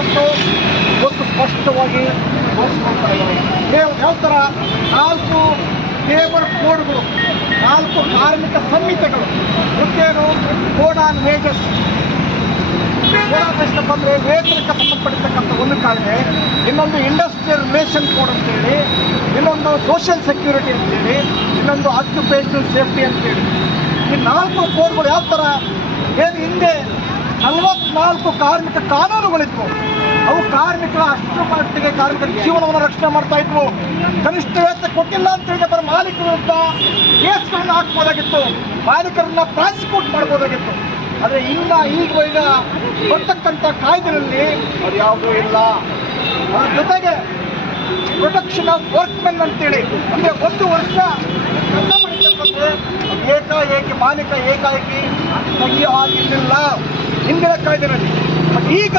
ಮತ್ತು ಒಂದು ಸ್ಪಷ್ಟವಾಗಿ ಘೋಷಿಸ್ಕೊಳ್ತಾ ಇದ್ದಾರೆ. ಯಾವ ಥರ 4 ಲೇಬರ್ ಕೋಡ್ಗಳು, 4 ಕಾರ್ಮಿಕ ಸಂಹಿತೆಗಳು, ಮುಖ್ಯನು ಕೋಡ್ ಆನ್ ವೇಜಸ್, ಕೋಡ್ ಬಂದರೆ ವೇತನಕ್ಕೆ ಸಂಬಂಧಪಟ್ಟಿರ್ತಕ್ಕಂಥ ಒಂದು ಕಾಯ್ದೆ, ಇನ್ನೊಂದು ಇಂಡಸ್ಟ್ರಿಯಲ್ ರಿಲೇಷನ್ ಕೋಡ್ ಅಂತೇಳಿ, ಇನ್ನೊಂದು ಸೋಷಿಯಲ್ ಸೆಕ್ಯೂರಿಟಿ ಅಂತೇಳಿ, ಇನ್ನೊಂದು ಆಕ್ಯುಪೇಷನಲ್ ಸೇಫ್ಟಿ ಅಂತೇಳಿ. ಈ 4 ಕೋಡ್ಗಳು ಯಾವ ಥರ, ಏನು ಹಿಂದೆ 44 ಕಾರ್ಮಿಕ ಕಾನೂನುಗಳಿದ್ವು, ಅವು ಕಾರ್ಮಿಕರ ಅಷ್ಟರ ಮಟ್ಟಿಗೆ ಕಾರ್ಮಿಕರ ಜೀವನವನ್ನು ರಕ್ಷಣೆ ಮಾಡ್ತಾ ಇದ್ವು. ಕನಿಷ್ಠ ವೇತನ ಕೊಟ್ಟಿಲ್ಲ ಅಂತ ಹೇಳಿದ್ರೆ ಮಾಲೀಕರ ವಿರುದ್ಧ ಕೇಸ್ಗಳನ್ನ ಹಾಕ್ಬೋದಾಗಿತ್ತು, ಮಾಲೀಕರನ್ನ ಪ್ರಾಸಿಕ್ಯೂಟ್ ಮಾಡ್ಬೋದಾಗಿತ್ತು. ಆದರೆ ಈಗ ಕೊಡ್ತಕ್ಕಂಥ ಕಾಯ್ದೆಯಲ್ಲಿ ಅದು ಯಾವುದೂ ಇಲ್ಲ. ಅದ್ರ ಜೊತೆಗೆ ಪ್ರೊಟೆಕ್ಷನ್ ಆಫ್ ವರ್ಕ್ಮೆನ್ ಅಂತೇಳಿ, ಅಂದರೆ 1 ವರ್ಷ ಕೆಲಸ ಮಾಡಿದ್ರೆ ಏಕಾಏಕಿ ಮಾಲೀಕ ಏಕಾಏಕಿ ತೆಗೆಯೋ ಹಾಗಿರಲಿಲ್ಲ ಹಿಂದಿನ ಕಾಯ್ದೆನಲ್ಲಿ. ಬಟ್ ಈಗ